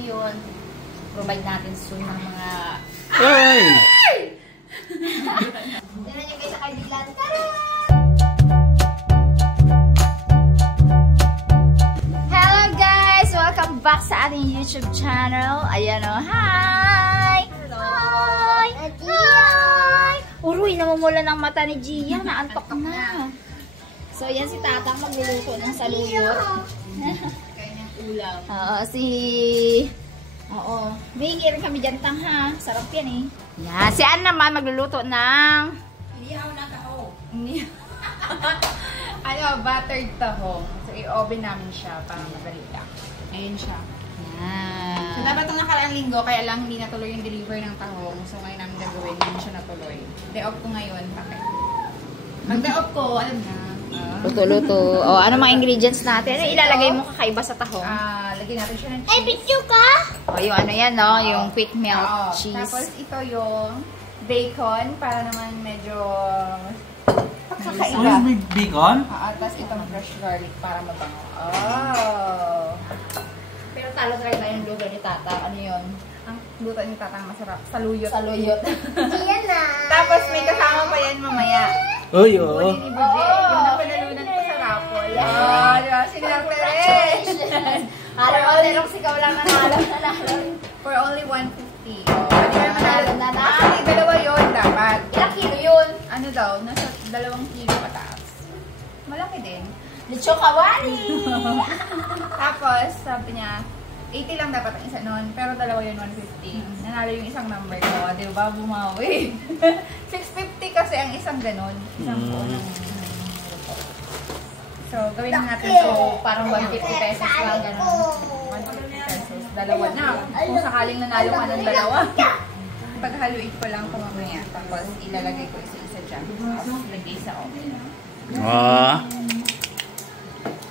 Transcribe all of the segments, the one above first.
yun. Provide natin soon ng mga... Ay! Tignan nyo guys sa kaibigan. Tara! Hello guys! Welcome back sa ating YouTube channel. Ayan o. Hi! Hello! Hi! Hi! Uroy, namumula ng mata ni Gia. Naantok na. So, yan si Tatang magluluto ng saluyot. Kanyang ulam. Oo, Oo. Bingi rin kami dyan, Tang, ha? Sarap yan, eh. Yan. Si Ann naman magluluto ng... Inihaw na tahong. Buttered tahong. So, i-oven namin siya para madali lang. Ayun siya. Yan. So, dapat itong nakaraang linggo, kaya lang hindi natuloy yung deliver ng tahong. So, ngayon namin gagawin, hindi siya natuloy. Day off ko ngayon, bakit? Mag-day off ko, alam na. Luto-luto. O, ano mga ingredients natin? Ano ilalagay mo kakaiba sa tahong? Lagyan natin siya ng cheese. Ay, picture ka? O, yung ano yan, no? Yung quick melt cheese. Tapos, ito yung bacon, para naman medyo Ano yung bacon? Tapos, itong fresh garlic, para mabango. Oh! Pero talo talaga na yung luto ni Tata. Ano yun? Ang luto ni Tatang masarap. Saluyot. Saluyot. Yan na. Tapos, may kasama pa yan mamaya. Uy, oo. Ni Budi. Yung napanalunan ko sa raffle. Diba? Sinerte rin. Araw-araw sigaw lang nanalo. For only 150. Pwede kayo manalo. Actually, dalawa yun dapat. Ilang kilo yun? Ano daw? Nasa 2 kilo pataas. Malaki din. Lucho kawali! Tapos, sabi niya, 80 lang dapat ang isa nun, pero dalawa yun 150. Nanalo yung isang number ko, di ba? Bumawi. 650 kasi ang isang ganun. Isang buo ng So, gawin na natin so, parang 150 pesos lang, ganun. 150 pesos. Dalawa na. Kung sakaling nanalo ka ng dalawa. Paghaluin ko lang ito mamaya. Tapos, ilalagay ko isa-isa dyan. Tapos, lagay sa oven.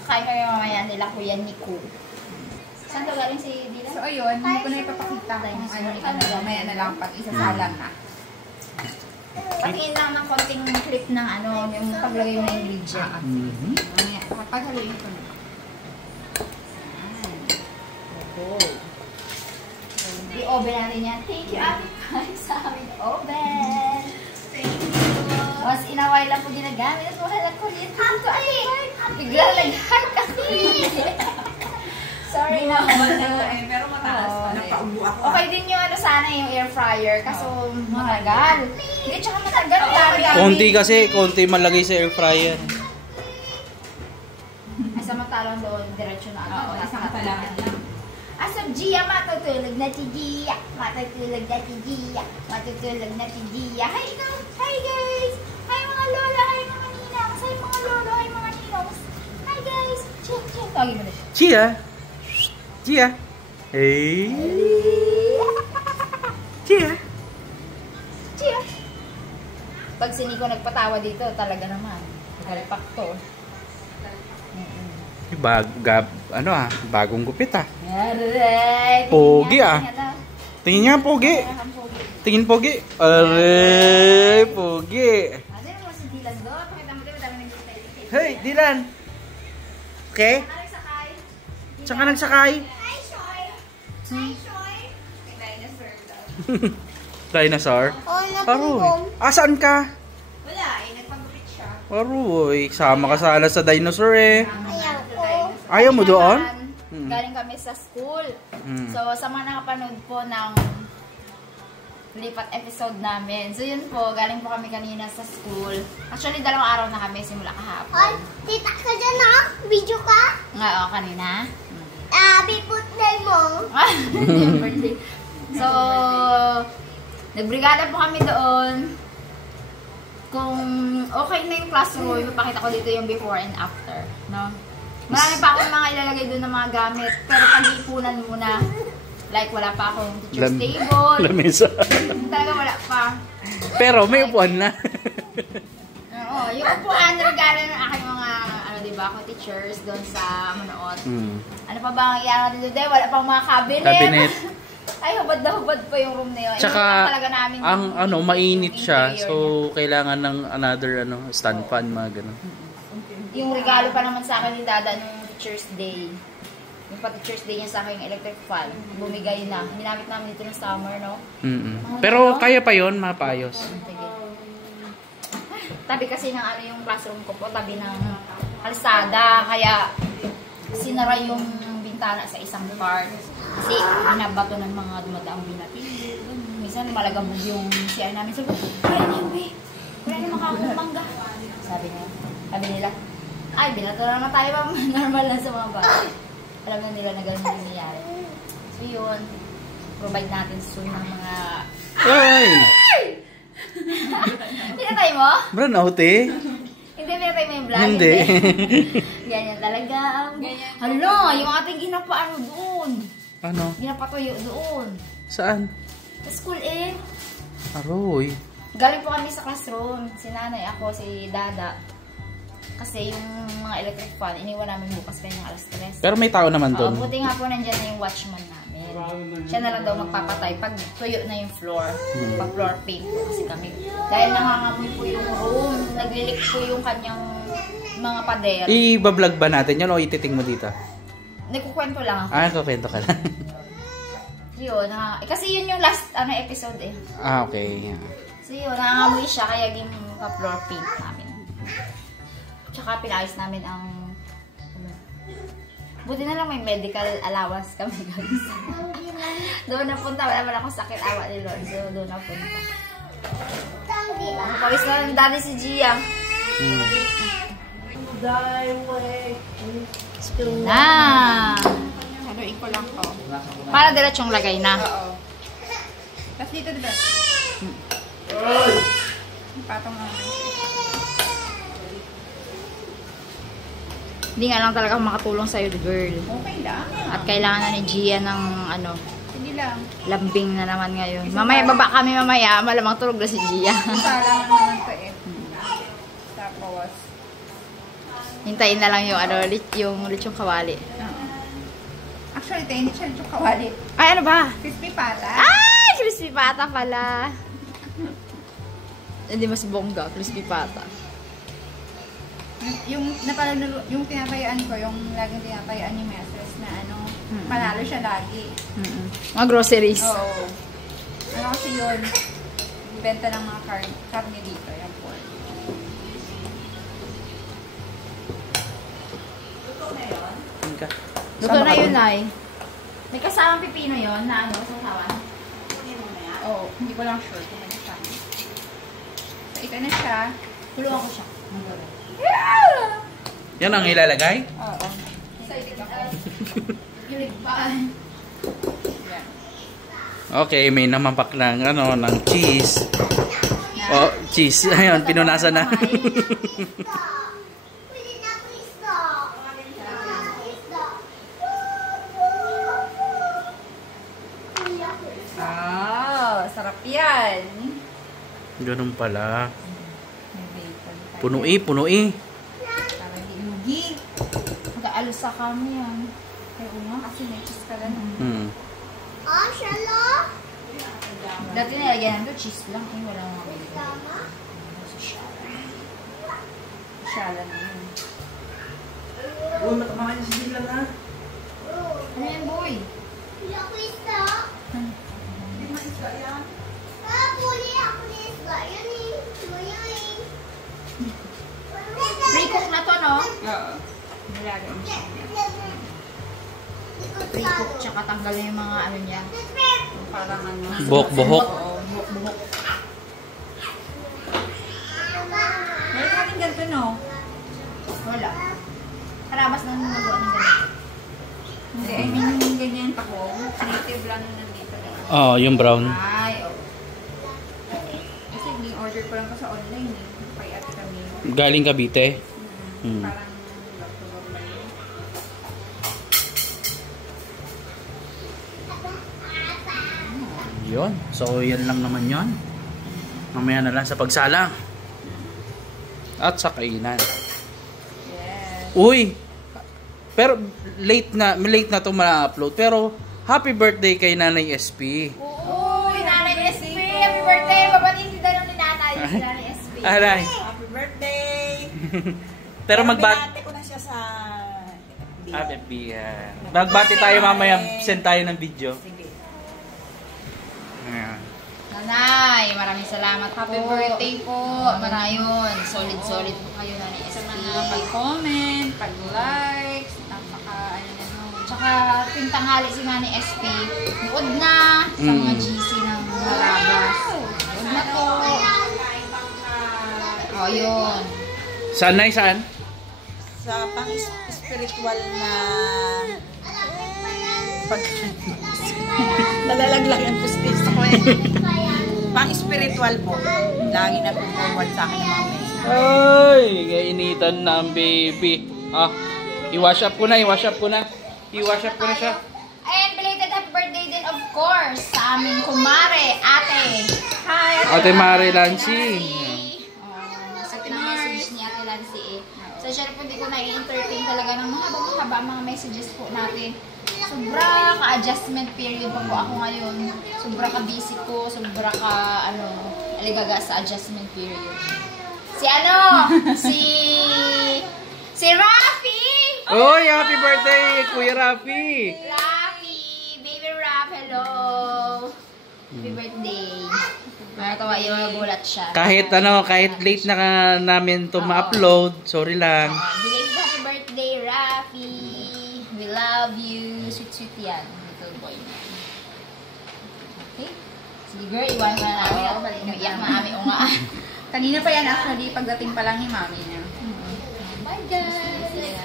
Kaya kayo mamaya nila Kuya Nico. Saan ka galing si Dila? So, ayun. Hindi ko na ipapakita kung ano ni Kanalo. Mamaya na lang pag isasalang na. Patingin lang ng konting clip ng ano, yung paglagay mo ng ingredient. Mamaya, paghaluin ko na. I-oven natin yan. Thank you, Ate Pai, sa aming oven. Thank you. Once in a while lang po ginagamit. At wala lang kuryente dito. Ay, biglang nag-heart kasi. Sorry na. Pero mataas pa rin. Okay din yung ano sana yung air fryer. Kaso matagal. Hindi, tsaka matagal. Konti kasi, konti malagay sa air fryer. Ay, samantalang doon, diretso na. Oo, isang katalangan lang. Asap Gia, matutulog na si Gia. Matutulog na si Gia. Matutulog na si Gia. Hi, ikaw. Hi, guys. Hi, mga lola. Hi, mga ninang. Hi, mga lolo. Hi, mga ninong. Hi, guys. Check, check. Tawagin mo na siya. Chia! Chia! Hey! Chia! Chia! Pag si Nico nagpatawa dito, talaga naman. Galpak to. Bagong gupit Aray! Pogi Tingin nga, pogi. Tingin pogi. Aray, pogi. Ano mo si Dylan doon? Pakita mo din, madami nag-stay. Hey, Dylan. Okay? Saan ka nagsakay? Hi, Shoy. Hi, Shoy. Dinosaur daw. Dinosaur? Oh, Aroy. napungkong. Saan ka? Wala, nagpagupit siya. Aroy, sama ka sana sa dinosaur eh. Ayaw ko. Ayaw mo doon? Galing kami sa school. So, sa mga nakapanood po ng lipat episode namin. So, yun po, galing po kami kanina sa school. Actually, 2 araw na kami simula kahapon. Ay, tita ka dyan ha? Video ka? Nga, kanina. Happy birthday mo. Birthday. So, nagbrigada po kami doon. Kung okay na yung classroom, ipakita ko dito yung before and after. No? Marami pa akong mga ilalagay doon ng mga gamit. Pero pag-iipunan muna. Like, wala pa akong teacher's table. Lamesa. Talaga wala pa. Pero may upuan na. Oo, yung upuan, regalo ng aking mga, diba, ako teachers doon sa Manood. Ano pa ba ang iyangat dito? Wala pang mga cabinet. Ay, hubad na hubad pa yung room na yun. Tsaka, namin mainit siya. So, kailangan ng another stand fan, mga ganun. Yung regalo pa naman sa akin ni Dada nung Teacher's Day. Yung pa-teacher's day niya sa akin, yung electric fan, bumigay na. Ginamit namin dito ng summer, no? Pero kaya pa yun, mapayos. Sige. Tabi kasi ng ano yung classroom ko po, tabi ng kalsada. Kaya sinara yung bintana sa isang part. Kasi binabato ng mga dumadaang binati. Minsan malagabog yung CR namin. Sabi ko, wala na makakumangga. Sabi nila, ay, binato na tayo ba? Normal lang sa mga bata. Alam na nila na gano'n yung nangyayari. So yun, provide natin soon ng mga... Ay! Pinatay mo? Brown out eh. Hindi, pinatay mo yung vlog. Hindi. Ganyan talaga. Hala, yung ating ginapaan mo doon. Ano? Ginapatuyo doon. Saan? Sa school eh. Aroy. Galing po kami sa classroom. Si nanay, ako, si dada. Kasi yung mga electric fan, iniwan namin bukas kaya ng alas 3. Pero may tao naman doon. Buti nga po nandyan na yung watchman namin. Siya na lang daw magpapatay pag tuyo na yung floor. Pag floor paint po kasi kami. Dahil nangangamoy po yung room. Naglilik po yung kanyang mga pader. I-vlog ba natin yun o ititing mo dito? Nagkukwento lang ako. Nagkukwento ka lang. Yun, kasi yun yung last episode eh. Okay. So yun, nangangamoy siya kaya ging pa-floor paint namin. Tsaka pinayos namin ang buti na lang may medical allowance kami guys. Doon napunta, wala man akong sakit, awa ni Lord. So doon napunta. Pawis na ng daddy si Gia. Na! Haluin ko lang to. Para diretsong lagay na. Oo. Tapos dito, diba? Patong naman. Hindi nga lang talaga ako makatulong sa'yo, girl. Okay lang. At kailangan na ni Gia ng Sige lang. lambing na naman ngayon. Mamaya, baba kami mamaya. Malamang tulog na si Gia. Parang naman to eh. Tapos, Hintayin na lang yung yung lechong kawali. actually, tayo hindi siya yung kawali. Ay, ano ba? Crispy pata. Ay! Crispy pata pala. Hindi mas bongga, crispy pata. Yung tinatayaan ko, yung laging tinatayaan ni Meses na panalo siya lagi. Mga groceries. Oo. Ano kasi yun? Benta ng mga karne dito. Yung pork. Luto na yun, Nay. May kasamang pipino yun na sasawan. Oo. Hindi ko lang sure kung may kasama. So, ito na siya. Tulungan ko siya. Yan ang ilalagay? Oo. Sa itig ako. Yuligpaan. Yan. Okay, may namapak ng ng cheese. Oh, cheese. Ayun, pinunasan na. Sarap yan. Ganun pala. May bacon pa. Puno-i. Para hindi lugi. Mag-aalos sa kami yan. Kaya una kasi may cheese pala na. Shalo? Dati nilagyan namin cheese lang. Eh, wala nga kami. Shala na yun. Uy, matamahan si Dylan ha. Ano yan, boy? Ako isda? Puli ako ni isda. Yan eh. Pre-cook na to, no? Oo. Nilagay mo siya. Pre-cook, tsaka tanggalin yung mga niya. Yung parang Buhok-buhok. Oo, buhok-buhok. Meron natin ganito, no? Wala. Karabas na nagawa ng ganito. Hindi, I mean yung ganyan ako. Native lang nandito. Oh, yung brown. Ay, oo. Kasi hindi order ko lang pa sa online eh. Kaya ate kami. Galing Cavite. Parang love lang yun. Yun. So, yan lang naman yon. Mamaya na lang sa pagsalang. At sa kainan. Yes. Uy! Pero late na to ma-upload. Pero happy birthday kay Nanay SP. Uy, Nanay SP! Happy birthday! Babatiin si Dalong ni Nanay. Si Nanay SP. Aray. Happy birthday! Pero binate ko na siya sa FB yan. Magbati tayo mamaya. Send tayo ng video. Sige. Ayan. Nanay, maraming salamat po. Happy birthday po. Marayon. Solid po kayo na ni Sa mga pag-comment, pag-likes, Tsaka pintanghali si Nani SP. Buod na sa mga GC ng Malabas. Buod na po. O, yun. Saan na? Saan? Sa pang-spiritual na nalalaglag ang pustis ko eh. Pang-spiritual po. Lagi na po forward sa akin ng mga message. Ay, kainitan na ang baby. Ah, i-wash up ko na siya. And belated happy birthday din, of course, sa aming kumare, ate. Hi, Ate Mare Lancy. Sa message ni Ate Lancy eh. So, syempre po, hindi ko na-entertain talaga ng mahaba ang mga messages po natin. Sobra ka-adjustment period pa po ako ngayon. Sobra ka-busy ko. Sobra aligaga sa adjustment period. Si Rafi! Oy, happy birthday, Kuya Rafi! Rafi! Baby Raf, hello! Happy birthday. Nakatawa yung nagulat siya. Kahit late na namin to ma-upload, sorry lang. Belated happy birthday, Rafi! We love you. Sweet yan. Little boy. Okay? Sige girl, iwan mo na namin. Umiiyak na namin o nga. Kanina pa yan actually, pagdating pa lang ni mami niya. Bye guys!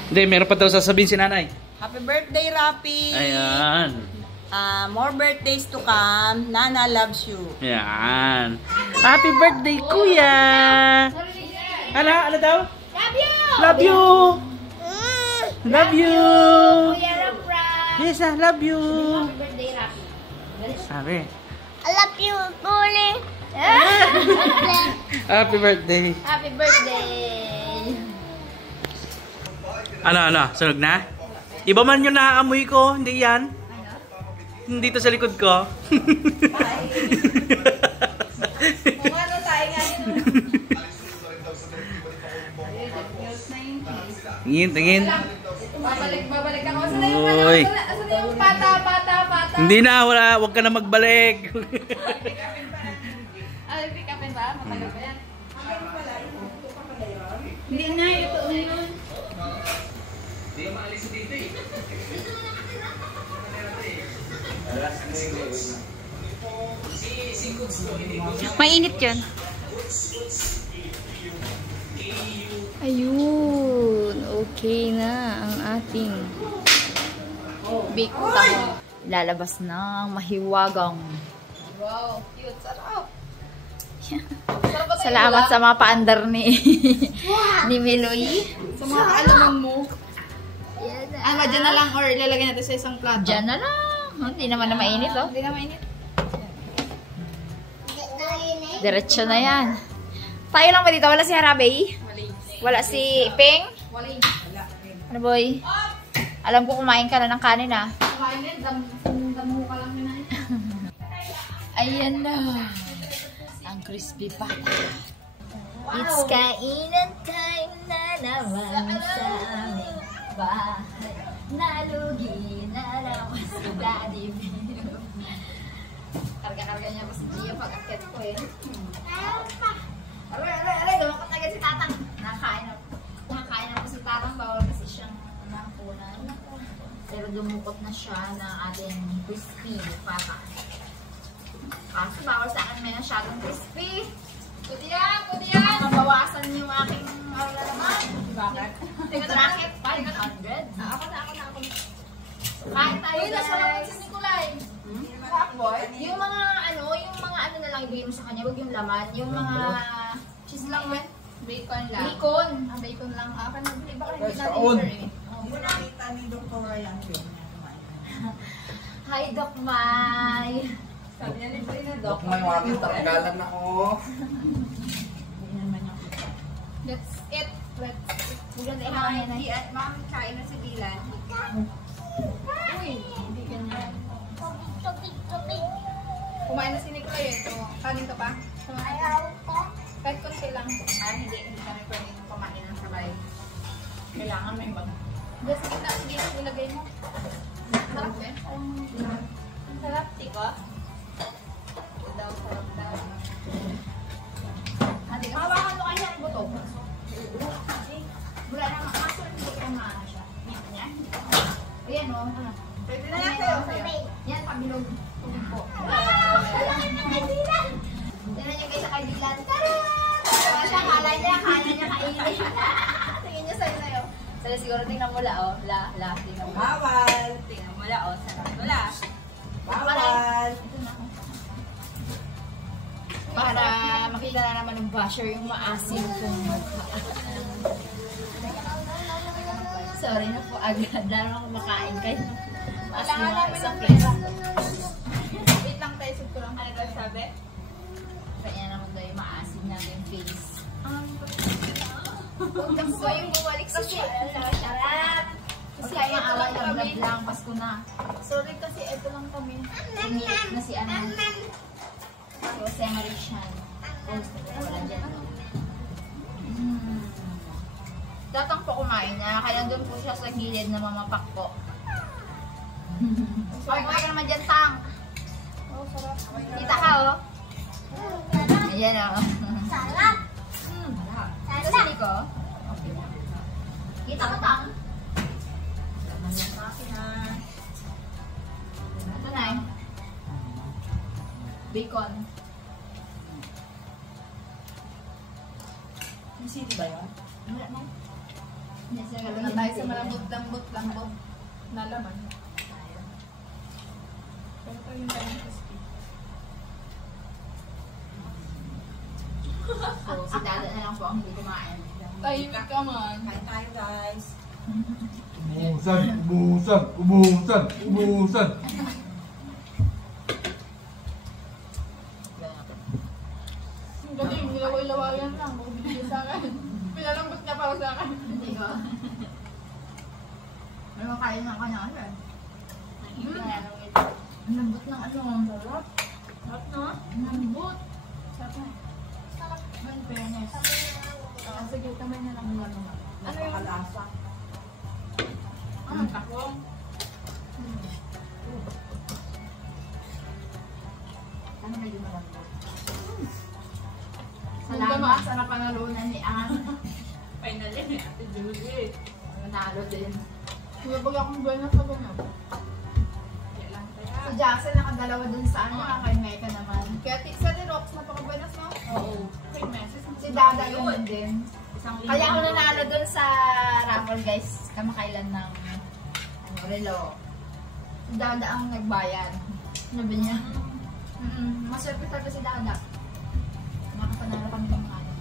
Hindi, meron pa daw sasabihin si nanay. Happy birthday, Rapi! Ayan. More birthdays to come. Nana loves you. Ayan. Happy birthday, Kuya! Ano daw? Love you! Love you! Love you! Kuya Raf! Yes, I love you! Happy birthday, Rafi! Sabi. I love you, Kuli. Happy birthday. Happy birthday! Ano? Sunog na? Iba man yung naaamoy ko, hindi yan. Hindi to sa likod ko. Kung ano tayo nga yun. Tingin. Babalik ako. Asan na yung Uy. Asan na yung pata? Hindi na, wag ka na magbalik. Ay, pick upin ba? Matagal ba yan? Hindi na, ito na yun. Mainit yun. Ayun. Okay na ang ating bake taho. Lalabas na ang mahiwagang. Wow, cute. Sarap. Salamat sa mga paandar ni Meloy. Sa mga kaalaman mo. Ano, dyan na lang or ilalagay natin sa isang plato? Diyan na lang. Hindi naman na mainit, oh. Hindi na mainit. Diretso na yan. Tayo lang ba dito? Wala si Harabe? Wala si Ping? Wala. Ano boy? Alam ko kumain ka na ng kanin, ah. Kumain yan, damo ka lang na. Ayan na. Ang crispy pata. It's kainan time na naman sa aming bahay. Nalugi na naman si Daddy Bill. Karga-karga niya pa si Gia pag akit ko eh. Aray, dumakot agad si Tatang. Nakakain na po si Tatang. Bawal kasi siyang nakunan. Pero dumukot na siya ng ating crispy pata. Kasi bawal sa akin may masyadong crispy. Kudiyan! Mabawasan yung aking naman. Bakit? Bracket 500. Ako na. Kain tayo guys. Si Nicolay. Boy? Yung mga ano na lang ibigay mo sa kanya. Huwag yung laman. Yung mga cheese lang man. Bacon lang. Bacon. Bacon lang. Akan na. Iba ka rin Guys, natin kaon. sir eh. Nakita ni Dr. Ryan yun. Hi, Doc Mai. Sabi niya libre na Dok, Doc. may maraming tanggalan ako. That's it. Huwag na ihangin na. Ma'am, kain na si Dylan. Uy, hindi ganyan. Kumain na si Nicolay ito. Kanin ka pa? Kahit konti lang. Hindi kami pwede kumain ng sabay. Kailangan may bag. Kasi dito nilagay mo. Sarap eh. Sarap, tiko. Daw, sarap daw. Hawakan mo kaya ang buto. Wala na kaso hindi ka maano siya. Yan. Ayan o. Pwede na lang sa'yo. Yan, pabilog. Po. Tignan niyo guys sa kaibigan. Tara! Siya, kala niya kainin. Tingin niya sa'yo na yun. Sala siguro tingnan mo la, oh. La, tingnan mo. Bawal. Tingnan mo lang, oh. Sarap wala. Bawal. Para makita na naman ng basher yung maasim kong mukha. Sorry na po agad. Lalo ako makain kahit maasim yung mga isang pesa. Wait lang tayo, sub ko lang. Ano daw sabi? Kaya naman daw yung maasim natin face. Gusto yung bumalik sa channel na charap. Kasi ay maawa na vlog lang. Pasko na. Sorry kasi ito lang kami. Singit na si Ana. So, Semaritian. Wala dyan. Datang po kumain na. Kaya doon po siya sa gilid na mamapak po. Okay ka naman dyan, Tang. Oh, sarap. Kita ka, oh. Ayan, oh. Sarap. Ito si Nico. Kita ka, Tang. Ito na eh. Bacon. Yung city ba yun? Wala na. Yes, Na tayo sa malambot-lambot na laman. Pero ito yung laman crispy. So, si Dada na lang po ang hindi kumain. Tahimik ka man. Kain tayo guys. Ubusan. Ang galing, nilaway-lawayan lang. Kung binigay sa akin. Pinalambot niya para sa akin. Hindi ko. May makain na ka na kasi. Ang lambot ng ano. Sarap. Sarap na. Ang lambot. Sarap na. Sarap. Man, fairness. Sige, kamay na lang mula naman. Ano yung Napakalasa. takong? Ano medyo malambot? Salamat sa napanalunan ni Anne. Finally, Ate Julie. Nanalo din. Nabag akong buwan sa ganyan. Kaya lang Si kaya. Jackson nakadalawa dun sa ano, kay Mecca naman. Kaya sa ni Rox, napakabuenas no? Oo. Quick message. Si Dada yun din. Isang linggo. Kaya ako nanalo dun sa raffle guys, kamakailan ng ano, relo. Si Dada ang nagbayad. Sabi niya. Maswerte talaga si Dada. Nakapanalo kami ng ano.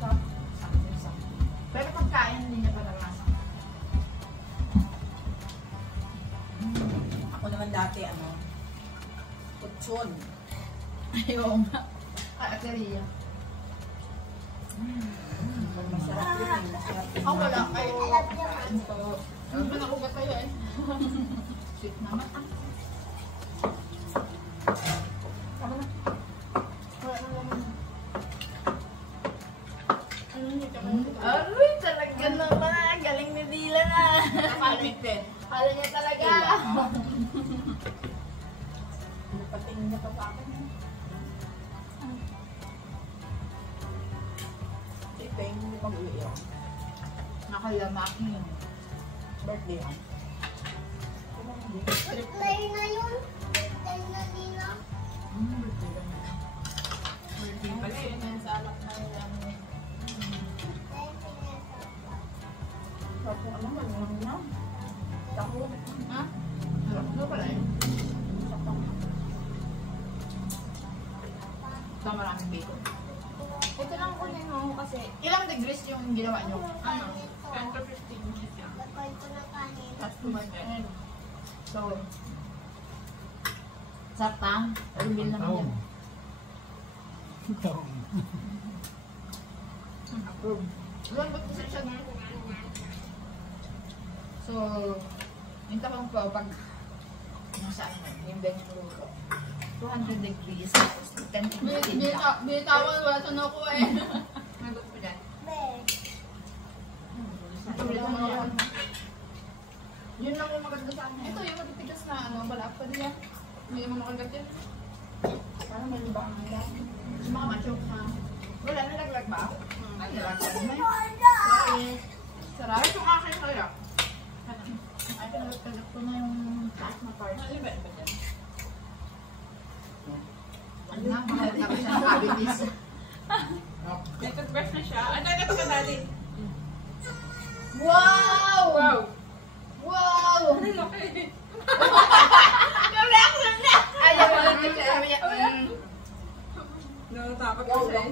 Sakto. Pero pagkain hindi niya pa naranasan. Ako naman dati kutsyon. Ayaw nga. Kateria. Masarap yun eh. Masarap yun. Ako wala kayo. Ano ba nakugat kayo eh? Sweet naman. Tama na. Wala na naman. Ano hindi ka Aroy, talaga naman. Galing ni Dila na. Nakalimit din. Kala niya talaga. Patingin niya pa sa akin. Tipeng, hindi mag-uwi yun. Nakalamaki yun. Birthday yan. Tayo na yun. Tayo na nila. Birthday pala eh. Sa alak na lang. Tayo pinasok. Tapos ano, malulang na. Tako. Ha? Ano pala yun? Ito maraming bacon. Ito lang kunin mo kasi Ilang degrees yung ginawa nyo? ano, 10 to 15 minutes yan. Bakal ko na kanin. Tapos kumain. So, sartang. Reveal naman yan. Approve. Lambot kasi siya na. So, yung tapang po, pag nasa ano, yung bench mo ko, 200 degrees, tapos 10 to 15 lang. Bitawan, wala sa no ko eh. Nagot ko dyan. Be. Ito ulit mo yan. Yun lang yung maganda sa kanya. Ito yung matitigas na ano, balak pa din yan. Hindi naman makagat yan. Parang may libang ang lang. Yung mga macho na. Wala, nalaglag ba? Ay, nalaglag na yun. Sarap. Yung akin kaya. Ay, pinagkagat ko na yung taas na part. Ano ba yan? Ano na? Bakit ako siya ng cavities? Nag-toothbrush na siya. Ano, ito ka dali. Wow! Wow! Wow! Ano laki? Yung reaction niya! Ayaw mo lang niya. Natatakot ko siya.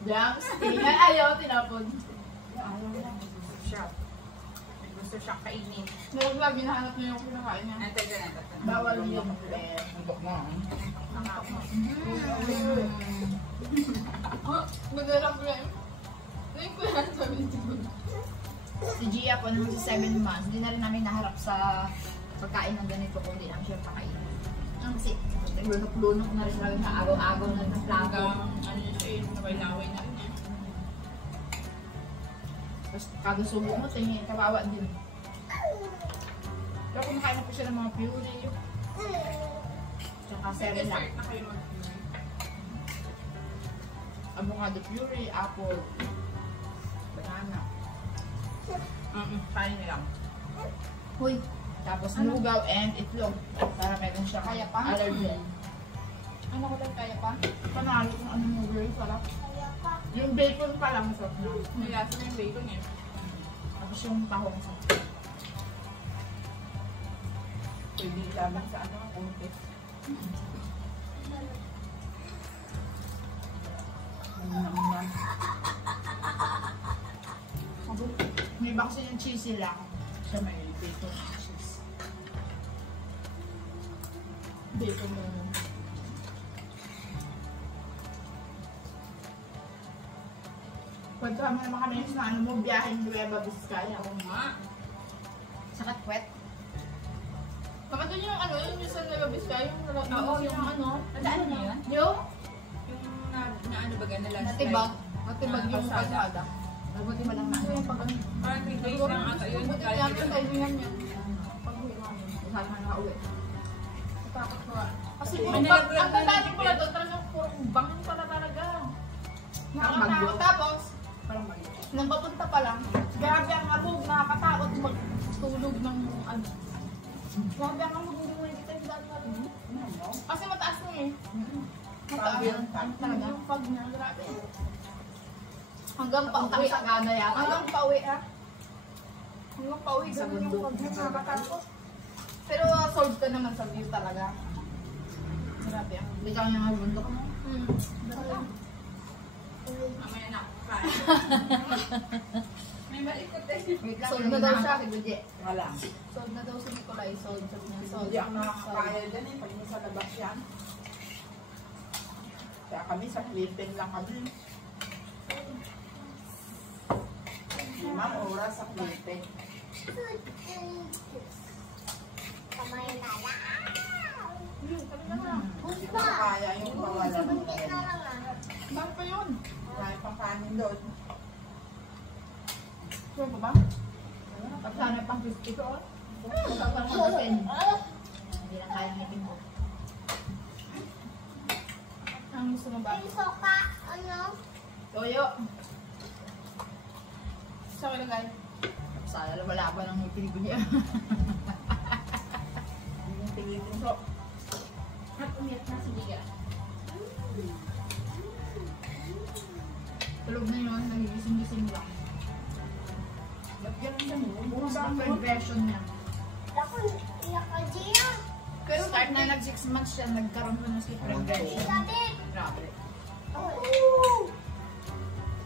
Blanks. Ayaw, tinapon. Gusto siya. Gusto siyang kainin. Nalaglag, hinahanap niya yung kinakain niya. Ito dyan, ito. Bawal yung Antok na. Magalang ko yan. Ano ko yan sa video? Si Gia po naman sa 7 months, hindi na rin namin naharap sa pagkain ng ganito kung hindi namin siya pakainin. Kasi naglunok-lunok na rin namin na agaw-agaw na rin ng plato. Ano yun siya, yung naway-laway na rin yan. Tapos kagusubo mo, tingin, kawawa din. Pero kumakain na po siya ng mga puree. Tsaka cereal. Dessert na kayo mag- Avocado puree, apple, banana. Kain nilang. Huy! Tapos lugaw and itlog. Para meron siya Kaya pa? allergy. Ano ko lang kaya pa? Panalo kung ano mo girl, sarap. Yung bacon pa lang sarap na. May lasa na yung bacon eh. Tapos yung tahong sa. Pwede laban sa ano, konti. May iba kasi yung cheesy lang. Siya may bacon and cheese. Bacon mo. Kwento kami naman kami sa ano mo, biyaheng Nueva Vizcaya. Oo nga. Sa Katwet. Kaman doon yung ano, yung sa Nueva Vizcaya, yung ano. Ano niya yun? Yung Yung na ano ba gana last natibag. Natibag yung Kalsada. kalsada. Buti ba lang na ano. Parang 3 days lang ata yun. Buti Kahit namin yun. tayo yan yan. Pag-uwi namin. Saan na nakauwi. Natakot ko ah. Kasi May puro nilaglag ang na dami yung pala doon, talagang puro bangin pala talaga. Nakakatakot. Tapos, Parang bagyo. nang papunta pa lang, grabe ang abog, nakakatakot magtulog ng ano. Grabe ang abog, hindi mo nakikita yung dati natin. Kasi mataas na eh. Mataas. Ang talaga, yung pag niya, grabe. Hanggang pauwi. Sagana yata. Hanggang pauwi ah. Hanggang pauwi, ganun yung pag niya, nakakatakot. Pero solve ka naman sa view talaga. Grabe ang Hindi ka nga bundok mo. Mamaya na. Kain. May malikot eh. Wait lang, Sold na daw siya. Si Budje. Wala. Sold na daw si Nicolay. Sold. Sabi niya, sold. Hindi ako nakakakaya dyan eh. Pag sa labas yan. Kaya kami sa clipping lang kami. 5 oras sa clipping. Kamay na lang. Hindi ko kaya yung bawalan ng Buntis na lang ah. Bakit pa yun? Kaya pang kanin doon. Sure pa ba? Tapos sana pang 50 ko. Tapos parang mag-open. Hindi na kaya ng itim mo. Ang gusto mo ba? Yung soka, ano? Toyo. Sa kalagay. Sana wala pa ng itim niya. Yung tingin so. At umiyak na si Liga. Tulog na yun. Nagigising-gising lang. Lagyan lang yan. Bukas ang third version niya. Ako, iyak ka diya. Pero start na nag 6 months siya, nagkaroon ko ng secret version. Sabi, Grabe.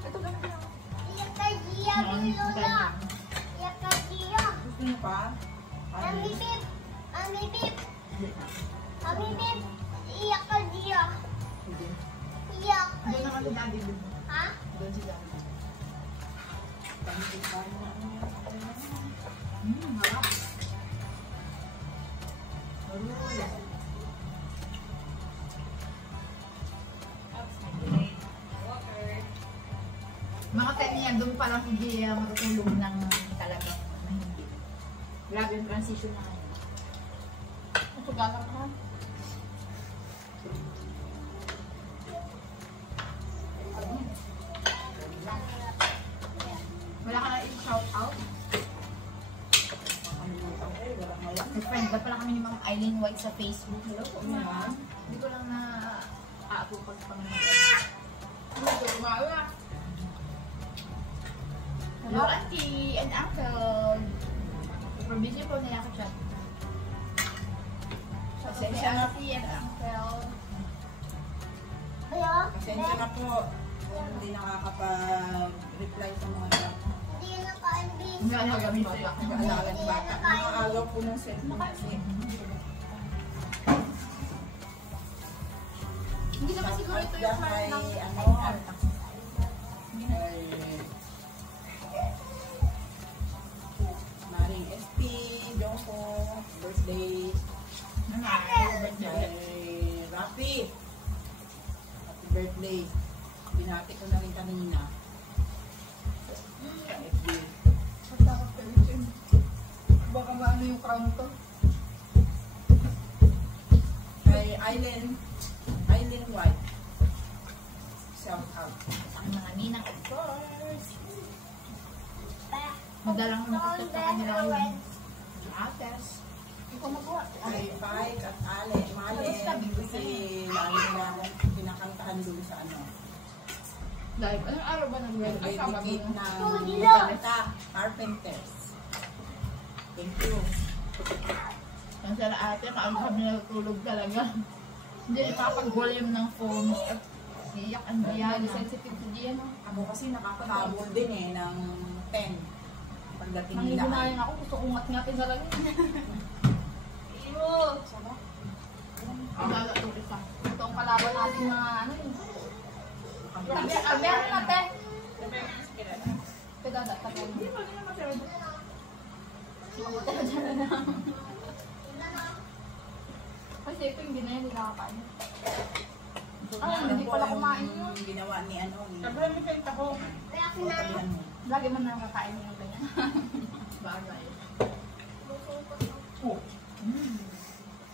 Ito ganun lang. iyak ka diya, Noon, Lola. ganyan. Iyak ka diya. Gusto niyo pa? Ami Bip, Ami Bip, Ami Bip, iyak ka diya. Iyak ka. Doon naman si Daddy. Ha? Doon si Daddy. Harap. Mga 10 yan, doon pa lang si Gia matutulog ng talagang na hindi. Grabe yung transition na kayo. Ito galang ka. Wala ka na i-shout out? May friend ba pala kami ni Ma'am Eileen White sa Facebook? Hello po, ma'am. Hindi ko lang na aapupag pang Ito gumawa. Hello, auntie and uncle. Super busy po nila ako chat. Pasensya na. Auntie and uncle. Hello? Pasensya na po. Kung hindi nakakapag-reply sa mga Hindi yun ang kaanbin. Hindi ka nagamit sa'yo. nag-aalala ng bata. Nakakagaw po ng cellphone kasi. Hindi naman siguro ito yung Kay, part ng ano, kay Maring SP, Joko, birthday. Kay Rafi. Happy birthday. Binati ko na rin kanina. FB. Baka maano yung crown ko. Kay Eileen White. Shout out. ang mga ninang, of course. Madalang nakikita kanila yung ates. Ikaw magawa. Kay Pike at Male. Kasi lagi nila akong pinakantahan doon sa ano. Live. Anong araw ba nag-live? Ay, Dedicate mo. ng kanta, Carpenters. Thank you. Ang sila ate, maaga kami natulog talaga. Hindi ipapag-volume ng phone. Iyak ang Yan, Diana. sensitive si Gian. Ako kasi nakakatabol din ng 10. Pagdating nila. Nangibunayan ako, gusto kong ngat-ngatin talaga. Iyo! Ang lalatuloy isa. Ito ang kalaban natin mga ano yun. Meron na, te. Pedada, tapos. Hindi mo rin naman sir. Kasi ito yung ginaya, hindi nakakain. Hindi pala kumain yun. Yung ginawa ni ano. Sabi mo sa ako. Tabihan mo. Lagi man nakakain yung ganyan. Bagay.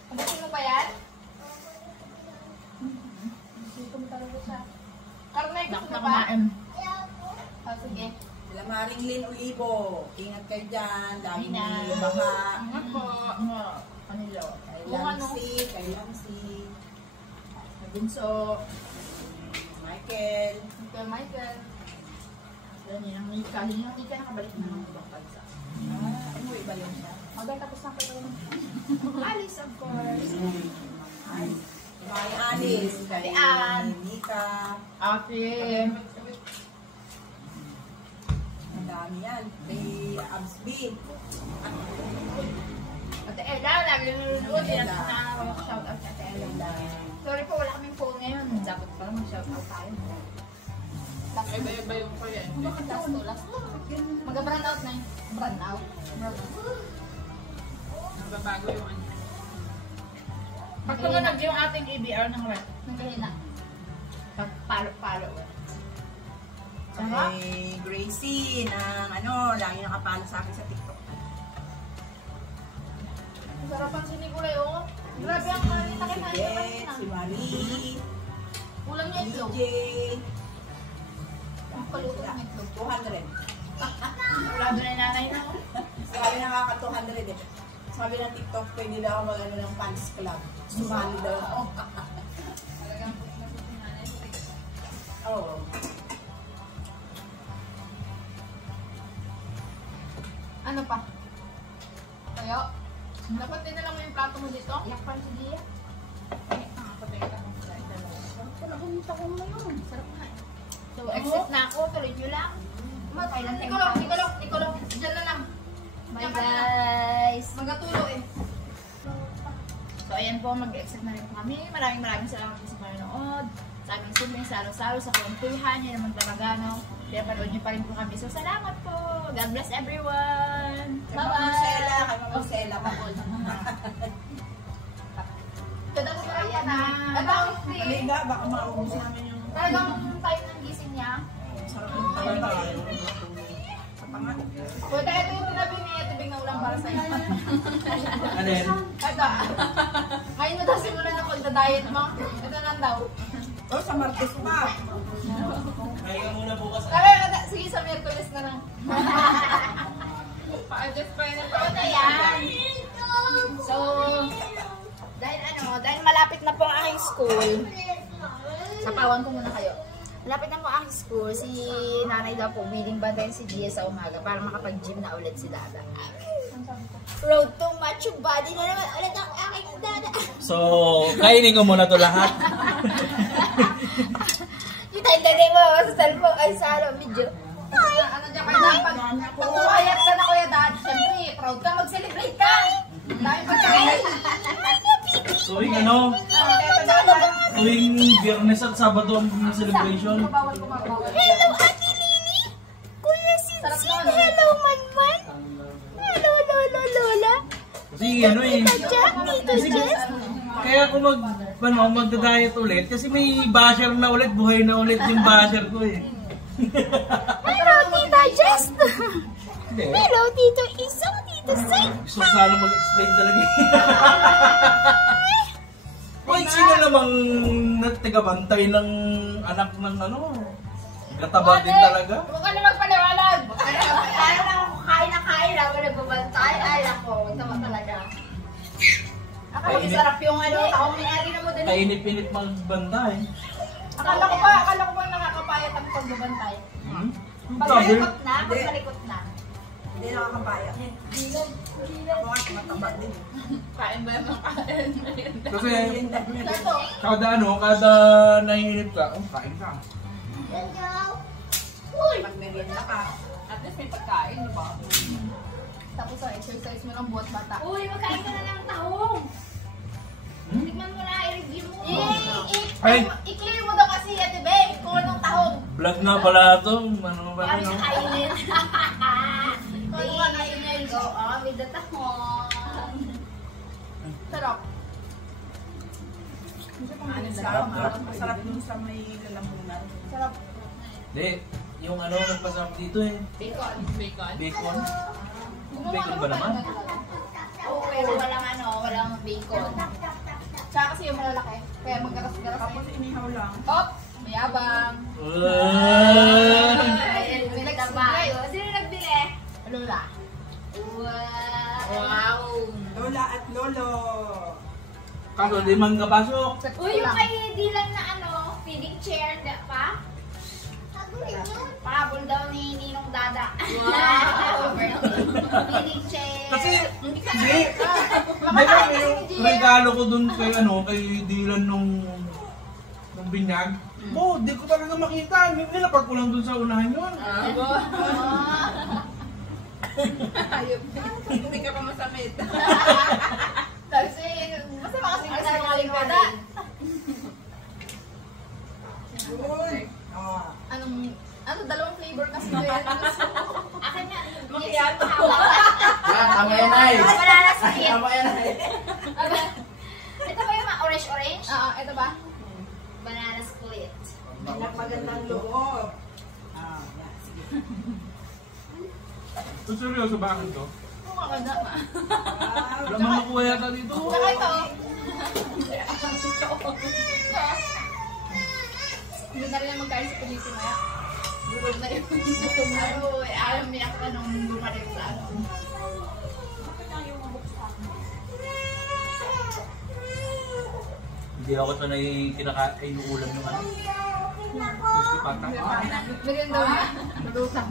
Pagdating mo ba yan? Gusto mo talaga siya. Karne, gusto mo ba? Oh, sige. Sila Maring Lynn Olivo. Ingat kayo dyan. Lagi Nina. ni Baka. Ano po? Kanilo. Kay Lancy. Bunso. Michael. Uncle Michael. Yan yun ang Mika. Yun yung Mika nakabalik na ng ibang bansa. Ano iba yun siya? Magay tapos na kayo. Alice, of course. Kay Alice. Kay Ate Ann. Nika. Ate. Ang dami yan. Kay Absby. Ate Ella, lagi nanonood. Hindi natin na-shoutout sa Ate Ella. Sorry po, wala kaming phone ngayon. Dapat pala mag-shoutout tayo. Iba-iba yung kuya. Mag-brand out na yun. Brand out. Nagbabago yung ano. Pag tumunag yung ating ABR ng red. Nagkahina. Pag-palo-palo. Kay Gracie ng ano, lagi nakapalo sa akin sa TikTok. Sarap ang sinigulay, oh. Grabe ang kanita Si Beth, si Marie, Kulang niya itlog. DJ. Ang paluto ng itlog. 200. Grabe na yung nanay na, oh. Sabi nakaka-200 eh. Sabi ng TikTok, pwede daw ako mag-ano ng fans club. Sumali daw ako. Talagang push na si nanay. Oo. Ano pa? Tayo? Dapat din na lang mo yung plato mo dito? Iyak pa si Gia. Patay ka ng slide dalawa. Nabunta ko ngayon. Sarap na. So, exit na ako. Tuloy nyo lang. Kailan tayo Nicolò, dyan na lang. Bye, guys. Magatulo eh. So, ayan po. Mag-exit na rin po kami. Maraming salamat po sa panonood. Sa aming simpleng salo-salo sa kwentuhan. Yan naman talaga, no? Kaya panood nyo pa rin po kami. So, salamat po. God bless everyone. Kay Marcela, Bye-bye. kay Marcela pa. Kadang sarap ka na. Hindi nga, baka maubos namin yung Talagang time ng gising niya. sarap ng tayo. nga. Pwede ito yung tinabi ni Tibing na ulang para sa'yo. Ano yan? Ito. Ngayon mo daw simulan na pagda-diet mo. Ito lang daw. Oh, sa Martes pa. Kaya muna bukas. Sige, sa Miyerkules na lang. Pa-adjust pa yun. Ito yan. So, dahil malapit na po ang aking school. Sapawan ko muna kayo. Malapit na po ang aking school. Si nanay daw po, willing ba din si Gia sa umaga para makapag-gym na ulit si Dada. Road to macho body na naman ulit ang aking Dada. So, kainin ko muna to lahat. Yung tayo mo sa cellphone ay sa video. Ano dyan ka na? Pag umayat ka na Kuya Dad, syempre, proud ka, mag-celebrate ka. Dahil pagkain. Tuwing ano, tuwing Biyernes at Sabado ang celebration. Hello, Ate Lily! Kuya Sinsin! Hello, Manman! Hello, Lolo, Lola! Kasi ano eh, Tita Jack, Tito Jess! kaya ako magda-diet ulit kasi may basher na ulit, buhay na ulit yung basher ko eh. Hello, Tita Jess! Hindi. Hello, Tito Isang, Tito Say! Gusto ko sana mag-explain talaga. Uy, sino namang nagtagabantay ng anak ng ano? Kataba din talaga. Huwag ka na magpaliwalag. Kaya lang ako kain lang, wala babantay. Ay, ako, tama talaga. Akala ko sarap yung ano, taong may-ari na mo din. Kainip-inip magbantay. Akala ko ba nakakapayat ang pagbabantay? Hmm? Pag Sabi, malikot na, pag malikot na. Hindi nakakapaya. Ako nga, mataba din. Kain ba yung makain? kasi Ito. kada nahinip ka, kain ka. Pag merienda ka. At least may pagkain, di ba? Tapos ang exercise mo ng buhat bata. Uy, magkain ka na ng tahong. Tikman mo na, i-review mo. Ay. I-clear mo daw kasi, Ate Beng, kung anong tahong. Vlog na pala ito. Ano ba Kami ito? sa kainin. Kung ano ka kainin. Oo, with the tahong. Sarap. Masarap dun sa may lalamunan. Sarap. Hindi, yung ano nagpasarap dito eh. Bacon. Bacon. Bacon ba naman? Oo, pero walang bacon. Tsaka kasi yung malalaki. Kaya magkaras-garas. Tapos inihaw lang. Hop! Mayabang. Ayun, may nagtabayo. Sino nagbili? Lola. Wow! Lola at Lolo. Kaso di man kapasok. Uy, yung kay Dylan na feeding chair, di pa? Pabol daw ni Ninong Dada. Wow! Feeding chair. Kasi, Hindi ka hindi. Di ba yung regalo ko dun kay Dylan nung binyag? Oh, di ko talaga makita. Nilapag ko lang dun sa unahan yun. Ayop. Hindi ka pa masamit. Kasi, masama kasi kasi mga lingkada. Yun. Ano, dalawang flavor kasi ko yan. Akin nga. Macchiato. Tama yan ay. Banana split. Tama yan ay. Ito ba yung orange-orange? Oo, ito ba? Banana split. Magandang loob. Yan. Sige. So, seryoso ba ang ito? Maganda. Wala mang makuha yata dito. Saka ito. Hindi na rin magkain sa kulisi maya. Durog na yun. Ayaw miyak na nung lumarin sa ano. Hindi ako ito na inuulam yung ano. Crispy pata. Bigyan daw niya. Lutang.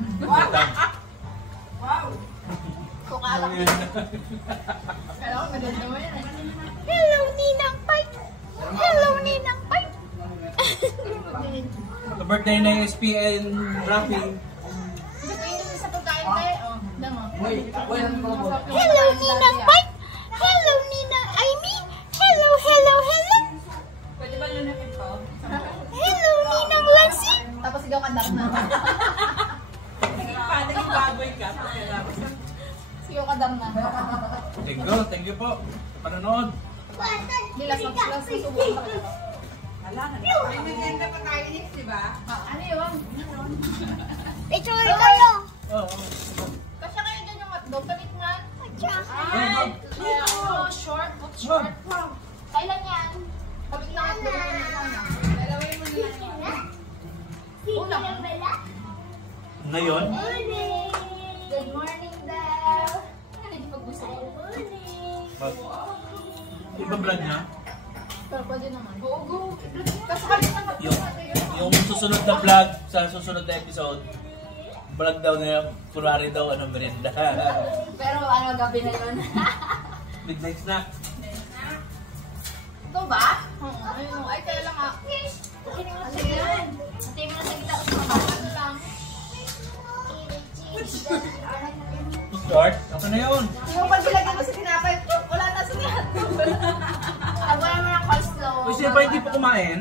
Wow. Kukalak. Kala ko maganda mo yan. Hello, Ninang Pike! Hello, Ninang Pike! Sa birthday na yung SPN Rafi. Gusto yun sa pagkain tayo. Oh, damo. Hello, Ninang Pike! Hello, Ninang Amy! Hello, hello, hello! Pwede ba lunapin ko? Hello, Ninang Lancy! Tapos ikaw kandar na. Paano yung baboy ka? Sigaw kandar na. Thank you po. Sa panonood. Nilas susubukan pa kayo. Wala na. May merienda pa tayo next, di ba? Ano yun? Picture kayo! Oo. Kasi kayo dyan yung hotdog, talikman. Ay, Short. Short. Kailan yan? Kapit na hotdog mo na. Dalawin mo na lang. Ulang. ngayon? Good morning daw. Nagpag-usap. Good morning. Iba-vlog niya? Pwede naman. Go. Kasi kapit na hotdog. Yung susunod na vlog, sa susunod na episode, vlog daw niya, kunwari daw, merienda. Pero gabi na yun. Midnight snack. Ito ba? Ay, kaya lang nga. Ano yan? Hati mo na sa gitna. Ano lang? Start? Ako na yun. Yung pag bilagyan mo sa tinapay, wala na sa hotdog. Abo naman ang coleslaw. Kasi pa hindi pa kumain.